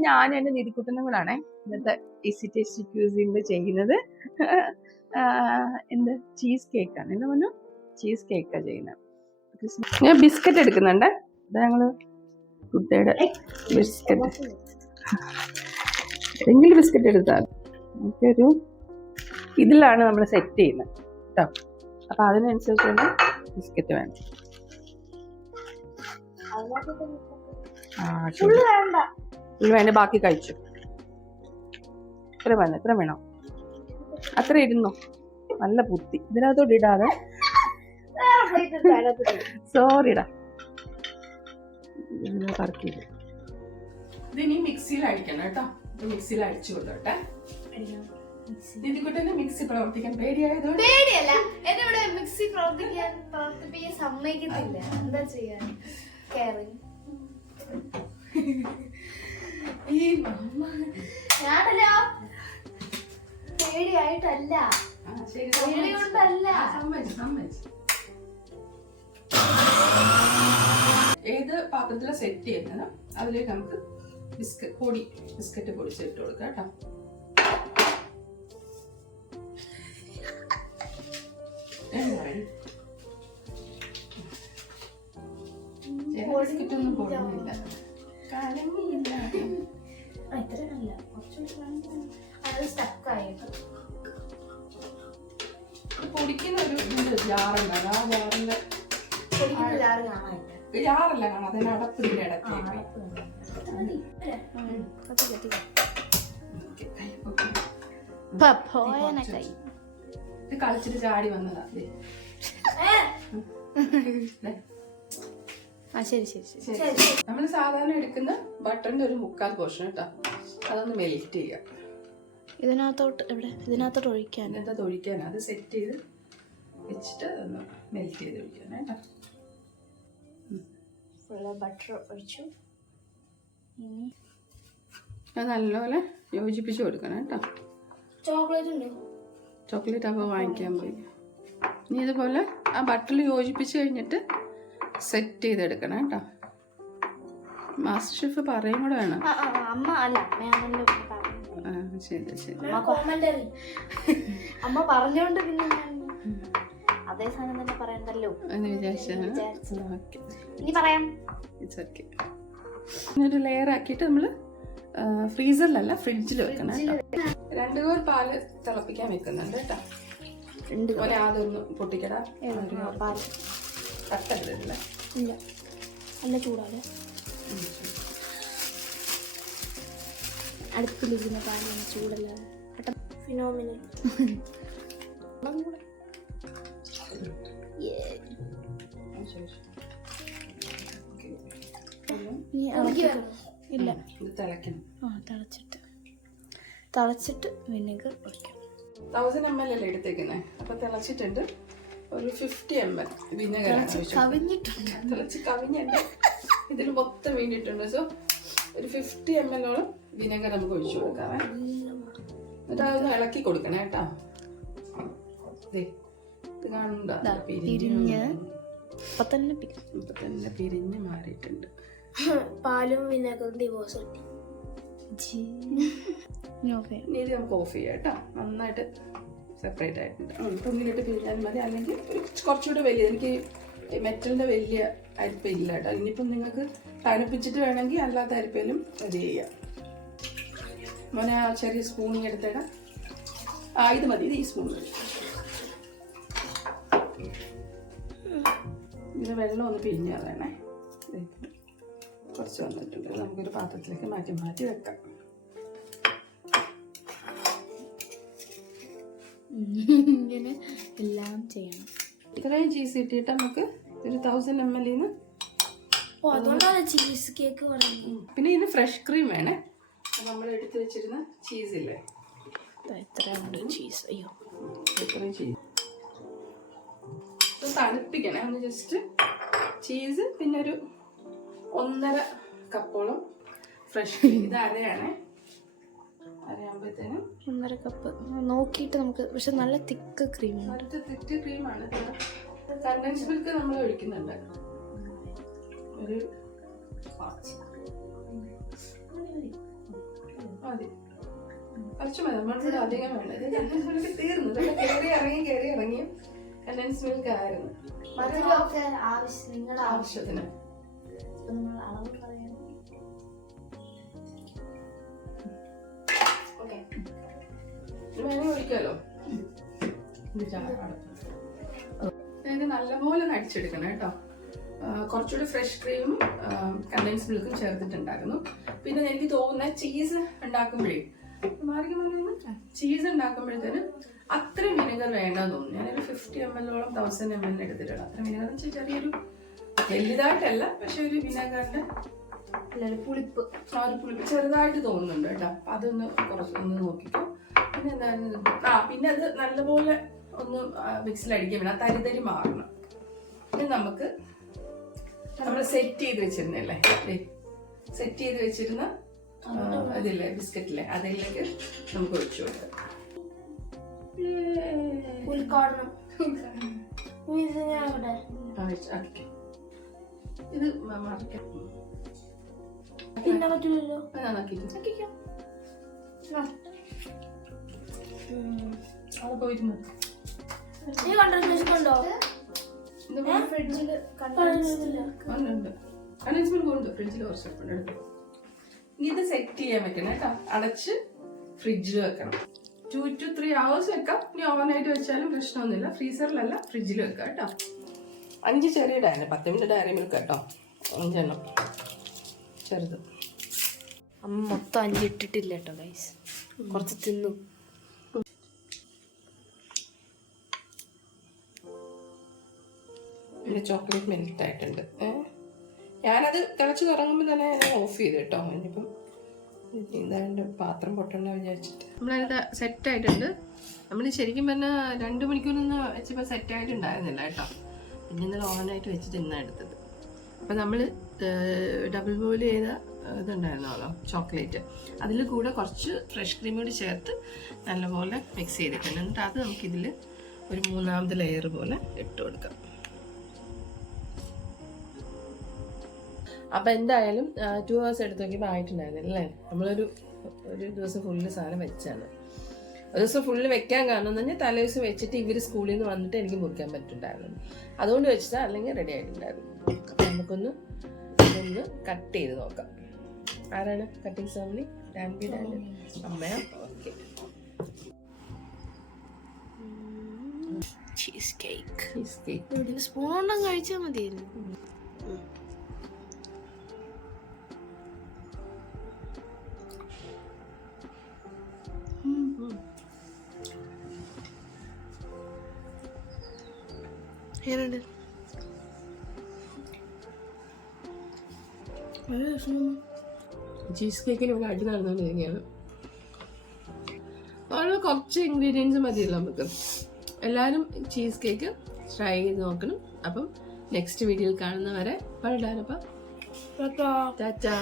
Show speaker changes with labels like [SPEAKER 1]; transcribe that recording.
[SPEAKER 1] ഇന്ന് ഞാനും എന്റെ നിധിക്കുട്ടനും കൂടാണ് ഇന്നത്തെ ഈസി ടേസ്റ്റി ക്യൂസിനിൽ ചെയ്യുന്നത്. എന്ത്? ചീസ് കേക്കാണ് എന്താ പറഞ്ഞു ചീസ് കേക്കാണ് ചെയ്യുന്നത് ക്രിസ്മസ് ഞാൻ ബിസ്ക്കറ്റ് എടുക്കുന്നുണ്ട്. ഇത് ഞങ്ങൾ കുട്ടിയുടെ ബിസ്ക്കറ്റ് എങ്കിലും ബിസ്ക്കറ്റ് എടുത്താൽ നമുക്കൊരു ഇതിലാണ് നമ്മൾ സെറ്റ് ചെയ്യുന്നത് കേട്ടോ അപ്പോൾ അതിനനുസരിച്ചുള്ള ബിസ്ക്കറ്റ് വേണം. ആ ശരി
[SPEAKER 2] വേണ്ട
[SPEAKER 1] ബാക്കി കഴിച്ചു. ഇത്ര വേണം ഇത്ര വേണം. അത്ര ഇരുന്നോ? നല്ല ബുദ്ധി. ഇതിനകത്തോട്ട് ഇടാതെ. സോറിടാ കറക്കിയത് ഇതിനി മിക്സിയിൽ അടിക്കണം കേട്ടോ. ഇത് മിക്സിയിൽ അടിച്ചു കൊടുത്തോട്ടെ. ഇതിക്കുട്ടനെ മിക്സി പ്രവർത്തിക്കാൻ പേടിയായതുകൊണ്ട്.
[SPEAKER 2] പേടിയല്ല. എന്നെ ഇവിടെ മിക്സി പ്രവർത്തിക്കാൻ പ്രവർത്തിപ്പിക്കാൻ സമ്മതിക്കത്തില്ല. എന്താ ചെയ്യാൻ? കെയറിങ്
[SPEAKER 1] ഈ
[SPEAKER 2] ഞാനല്ലോ. പേടിയായിട്ടല്ല. പേടി. കൊണ്ടല്ല.
[SPEAKER 1] ഏത് പാത്രത്തിലാണ് സെറ്റ് ചെയ്യുന്നത്? അതിലേക്ക് നമുക്ക് ബിസ്ക്കറ്റ് പൊടി ബിസ്ക്കറ്റ് പൊടിച്ചിട്ട് കൊടുക്കാം കേട്ടോ. ബിസ്ക്കറ്റ് ഒന്നും പൊടുന്നില്ല കലങ്ങിയില്ല.
[SPEAKER 2] ഇത്രയല്ല കുറച്ചുകൂടി. അത് സ്റ്റക്കായി
[SPEAKER 1] പൊടിക്കുന്ന ഒരു ഇതിന്റെ ആ ജാറിന്റെ
[SPEAKER 2] പൊടിക്കുന്ന ജാറ് കാണാനില്ല
[SPEAKER 1] ജാറല്ല കാണാം. അതിന്റെ അടപ്പിന്റെ ഇടയ്ക്ക്. ഇത് കളിച്ചിട്ട് ചാടി വന്നതാ.
[SPEAKER 3] ആ ശരി ശരി.
[SPEAKER 1] നമ്മൾ സാധാരണ എടുക്കുന്ന ബട്ടറിന്റെ ഒരു മുക്കാൽ പോർഷൻ കേട്ടോ. അതൊന്ന് മെൽറ്റ് ചെയ്യാം.
[SPEAKER 3] ഇതിനകത്തോട്ട് എവിടെ? ഇതിനകത്തോട്ട് ഒഴിക്കാൻ.
[SPEAKER 1] അത് ഒഴിക്കാൻ. അത് സെറ്റ് ചെയ്ത് വെച്ചിട്ട് അതൊന്ന് മെൽറ്റ് ചെയ്ത് ഒഴിക്കാൻ കേട്ടോ.
[SPEAKER 3] ഫുള്ള് ബട്ടർ ഒഴിച്ചു. ഇനി
[SPEAKER 1] അത് നല്ലപോലെ യോജിപ്പിച്ച് കൊടുക്കണം കേട്ടോ.
[SPEAKER 2] ചോക്ലേറ്റ് ഉണ്ടോ?
[SPEAKER 1] ചോക്ലേറ്റ് അപ്പോൾ വാങ്ങിക്കാൻ പോയി. ഇനി ഇതുപോലെ ആ ബട്ടറിൽ യോജിപ്പിച്ച് കഴിഞ്ഞിട്ട് സെറ്റ് ചെയ്തെടുക്കണം കേട്ടോ. മാസ്റ്റർ ഷെഫ് പറയും കൂടെ വേണം.
[SPEAKER 3] അമ്മ അല്ല
[SPEAKER 1] ശരി ശരി.
[SPEAKER 3] അമ്മ പറഞ്ഞോണ്ട് പിന്നെ അതേ സാധനം തന്നെ പറയണ്ടല്ലോ.
[SPEAKER 1] എന്ന്
[SPEAKER 3] വിചാരിച്ചു. പറയാം.
[SPEAKER 1] ഇറ്റ്സ് ഓക്കെ ഒരു ലെയർ ആക്കിയിട്ട് നമ്മൾ ഫ്രീസറിലല്ല ഫ്രിഡ്ജിൽ വെക്കണം രണ്ടു രണ്ട് കോർ പാൽ തിളപ്പിക്കാൻ വെക്കുന്നുണ്ട് കേട്ടോ.
[SPEAKER 3] രണ്ട്
[SPEAKER 1] പോലെ അതൊന്ന് പൊട്ടിക്കടാ.
[SPEAKER 3] പാൽ.
[SPEAKER 1] കട്ടരുതല്ലേ
[SPEAKER 3] ഇല്ല. നല്ല ചൂടാണ്. അടുപ്പിലിരിക്കുന്ന പാലാണ് ചൂടല്ലാതെ കട്ട
[SPEAKER 2] ഫിനോമിനൽ
[SPEAKER 3] ഇനി ഇളക്കി ഇല്ല. ആ തിളച്ചിട്ട്. തിളച്ചിട്ട് വിനെഗർ ഒഴിക്കാം.
[SPEAKER 1] തൗസൻഡ് എം എൽ അല്ലേ എടുത്തേക്കുന്നത് അപ്പൊ തിളച്ചിട്ടുണ്ട്. ഒരു ഫിഫ്റ്റി എം എൽ വിനെഗർ
[SPEAKER 3] കവിഞ്ഞിട്ടുണ്ട്.
[SPEAKER 1] തിളച്ച് കവിഞ്ഞുണ്ട് ഇതിൽ മൊത്തം വീണിട്ടുണ്ട്. സോ ഒരു ഫിഫ്റ്റി എം എല്ലോളം വിനെഗർ നമുക്ക് ഒഴിച്ചു കൊടുക്കാവേ എന്നിട്ട് അതൊന്ന് ഇളക്കി കൊടുക്കണേ കേട്ടോ. ദേ, ഇത്
[SPEAKER 3] കാണണ്ട
[SPEAKER 1] പിരിഞ്ഞ്
[SPEAKER 3] ഇപ്പൊ തന്നെ
[SPEAKER 1] ഇപ്പൊ തന്നെ പിരിഞ്ഞ് മാറിയിട്ടുണ്ട്.
[SPEAKER 2] പാലും വിനെഗറും ഡിവോഴ്സ് കിട്ടി
[SPEAKER 1] ഓഫ് ചെയ്യാം കേട്ടോ. നന്നായിട്ട് സെപ്പറേറ്റ് ആയിട്ടുണ്ട് തുണിയിലിട്ട് പിഴിഞ്ഞാൽ മതി. അല്ലെങ്കിൽ കുറച്ചുകൂടെ വലിയ എനിക്ക് മെറ്റലിന്റെ വലിയ അരിപ്പ ഇല്ല കേട്ടോ. ഇനിയിപ്പം നിങ്ങൾക്ക് തണുപ്പിച്ചിട്ട് വേണമെങ്കിൽ അല്ലാത്ത അരിപ്പയിലും ഇത് ചെയ്യാം. മോനെ ആ ചെറിയ സ്പൂൺ എടുത്തേടാം. ആ ഇത് മതി ഇത് ഈ സ്പൂൺ മതി. ഇത് വെള്ളം ഒന്ന് പിരിഞ്ഞ് കളയണേ. കുറച്ച് വന്നിട്ടുണ്ട്. നമുക്കൊരു പാത്രത്തിലേക്ക് മാറ്റി മാറ്റി വെക്കാം.
[SPEAKER 3] ഇങ്ങനെ എല്ലാം ചെയ്യണം.
[SPEAKER 1] ഇത്രയും ചീസ് കിട്ടിയിട്ട് നമുക്ക് ഒരു തൗസൻഡ് എം എല്ലിന്ന്
[SPEAKER 2] ഓ അതുകൊണ്ടാണ് ചീസ് കേക്ക് പറയുന്നത്
[SPEAKER 1] പിന്നെ ഇതിന് ഫ്രഷ് ക്രീം വേണേ. നമ്മൾ എടുത്തു വെച്ചിരുന്ന ചീസ് ഇല്ലേ?
[SPEAKER 3] ദാ ഇത്രയുണ്ട് ചീസ് അയ്യോ.
[SPEAKER 1] ഇത്രയും ചീസ് തണുപ്പിക്കണേ. ഒന്ന് ജസ്റ്റ് ചീസ് പിന്നെ ഒരു ഒന്നര കപ്പോളം ഫ്രഷ് ക്രീം ഇത് അരയാണേ. അരയാകുമ്പോഴത്തേനും
[SPEAKER 3] ഒന്നര കപ്പ് നോക്കിയിട്ട് നമുക്ക് പക്ഷെ നല്ല തിക്ക് ക്രീമാണ്
[SPEAKER 1] ആണ്. തിറ്റ് ക്രീമാണ് കണ്ടൻസ് മിൽക്ക് നമ്മൾ ഒഴിക്കുന്നുണ്ട്. ഒരു കുറച്ച്. മതി, മതി. മതി. കുറച്ച് മതി നമ്മളിവിടെ അധികം വേണ്ട. കണ്ടൻസ് മിൽക്ക് തീർന്നു. കയറി ഇറങ്ങി കയറി ഇറങ്ങി കണ്ടൻസ് മിൽക്ക് ആയിരുന്നു.
[SPEAKER 3] നിങ്ങളുടെ
[SPEAKER 1] ആവശ്യത്തിന്.
[SPEAKER 3] ഓക്കെ
[SPEAKER 1] വേണമെങ്കിൽ ഒഴിക്കാലോ നല്ലപോലെ നടിച്ചെടുക്കണം കേട്ടോ. കുറച്ചുകൂടി ഫ്രഷ് ക്രീമും കണ്ടൻസ് മിൽക്കും ചേർത്തിട്ടുണ്ടായിരുന്നു. പിന്നെ എനിക്ക് തോന്നുന്ന ചീസ് ഉണ്ടാക്കുമ്പോഴേ ചീസ് ഉണ്ടാക്കുമ്പോഴത്തേനും അത്രയും വിനെഗർ വേണ്ടെന്ന് തോന്നുന്നു. ഞാനൊരു ഫിഫ്റ്റി എം എല്ലോളം തൗസൻഡ് എം എൽ എടുത്തിട്ടുണ്ട് അത്ര വിനെഗർ എന്ന് വെച്ചാൽ ചെറിയൊരു വലുതായിട്ടല്ല പക്ഷെ ഒരു വിനെഗറിന്റെ
[SPEAKER 3] പുളിപ്പ്.
[SPEAKER 1] ആ ഒരു പുളിപ്പ് ചെറുതായിട്ട് തോന്നുന്നുണ്ട് കേട്ടോ. അതൊന്ന് കുറച്ചൊന്ന് നോക്കിക്കോ. ആ പിന്നെ അത് നല്ലപോലെ ഒന്ന് മിക്സിൽ അടിക്കുക വേണം. ആ തരിതരി മാറണം. പിന്നെ നമുക്ക് നമ്മൾ സെറ്റ് ചെയ്ത് വെച്ചിരുന്നല്ലേ സെറ്റ് ചെയ്ത് വെച്ചിരുന്ന അതില്ലേ ബിസ്ക്കറ്റില്ലേ അതിലേക്ക് നമുക്ക് ഒഴിച്ചു കൊടുക്കാം.
[SPEAKER 3] ഉദ്ഘാടനം ഇനി ഇത്
[SPEAKER 1] മറിക്കാം.
[SPEAKER 3] പിന്നെ പറ്റില്ലല്ലോ. നീ കണ്ടോ?
[SPEAKER 2] ഫ്രിഡ്ജിൽ
[SPEAKER 1] കുറച്ച് ഇത് സെറ്റ് ചെയ്യാൻ വെക്കണം കേട്ടോ. അടച്ച് ഫ്രിഡ്ജിൽ വെക്കണം. ടു ടു ത്രീ ഹവേഴ്സ് വെക്കാം. ഇനി ഓവനായിട്ട് വെച്ചാലും പ്രശ്നമൊന്നുമില്ല. ഫ്രീസറിലല്ല ഫ്രിഡ്ജിൽ വെക്കാം കേട്ടോ. അഞ്ച് ചെറിയ ഡയറി പത്ത് മിനിറ്റ് ഡയറി മിൽക്ക് കേട്ടോ. അഞ്ചെണ്ണം. ചെറുത്.
[SPEAKER 3] അമ്മ മൊത്തം അഞ്ച് ഇട്ടിട്ടില്ല കേട്ടോ ഗൈസ് കുറച്ച് തിന്നു.
[SPEAKER 1] ചോക്ലേറ്റ് മെൽറ്റ് ആയിട്ടുണ്ട്? ഞാനത് തിളച്ച് തുടങ്ങുമ്പോൾ തന്നെ ഓഫ് ചെയ്തു കേട്ടോ. ഇനിയിപ്പം ഇതാണ്ട് പാത്രം പൊട്ടണ്ട വിചാരിച്ചിട്ട്. നമ്മളത് സെറ്റ് ആയിട്ടുണ്ട്. നമ്മൾ ശരിക്കും പറഞ്ഞാൽ രണ്ട് മണിക്കൂറൊന്നും വെച്ചപ്പോൾ സെറ്റ് ആയിട്ടുണ്ടായിരുന്നില്ല കേട്ടോ. പിന്നെ ഇന്നലെ ഓണായിട്ട് വെച്ചിട്ട് ഇന്നാണ് എടുത്തത്. അപ്പം നമ്മൾ ഡബിൾ ബോയിൽ ചെയ്ത ഇതുണ്ടായിരുന്നല്ലോ ചോക്ലേറ്റ് അതിൽ കൂടെ കുറച്ച് ഫ്രഷ് ക്രീം കൂടി ചേർത്ത് നല്ലപോലെ മിക്സ് ചെയ്തിട്ടുണ്ട്. എന്നിട്ട് അത് നമുക്കിതിൽ ഒരു മൂന്നാമത് ലെയർ പോലെ ഇട്ട് കൊടുക്കാം. അപ്പം എന്തായാലും ടു ഹവേഴ്സ് എടുത്ത് നോക്കിയപ്പോൾ ആയിട്ടുണ്ടായിരുന്നില്ല അല്ലേ? നമ്മളൊരു ഒരു ദിവസം ഫുള്ള് സാധനം വെച്ചാണ്. ഒരു ദിവസം ഫുള്ള് വെക്കാൻ കാരണം തന്നെ പറഞ്ഞാൽ തലേ ദിവസം വെച്ചിട്ട് ഇവർ സ്കൂളിൽ നിന്ന് വന്നിട്ട് എനിക്ക് മുറിക്കാൻ പറ്റുണ്ടായിരുന്നു അതുകൊണ്ട് വെച്ചാൽ അല്ലെങ്കിൽ റെഡി ആയിട്ടുണ്ടായിരുന്നു. അപ്പം നമുക്കൊന്ന് ഒന്ന് കട്ട് ചെയ്ത് നോക്കാം. ആരാണ് കട്ടിങ് സാമി ഡാൻബി ഡാൻഡി അമ്മയാ okay
[SPEAKER 3] cheesecake
[SPEAKER 1] cheesecake
[SPEAKER 3] ഒരു കൊണ്ടും കഴിച്ചാൽ മതിയായിരുന്നു എങ്ങനെയുണ്ട്?
[SPEAKER 1] ചീസ് കേക്കിന് ഇവിടെ അടി നടന്നുകൊണ്ടിരിക്കുകയാണ് വളരെ കുറച്ച് ഇൻഗ്രീഡിയൻസ് മതിയല്ലോ നമുക്ക്. എല്ലാവരും ചീസ് കേക്ക് ട്രൈ ചെയ്ത് നോക്കണം. അപ്പം നെക്സ്റ്റ് വീഡിയോയിൽ കാണുന്നവരെ വളരെ ടാറ്റാ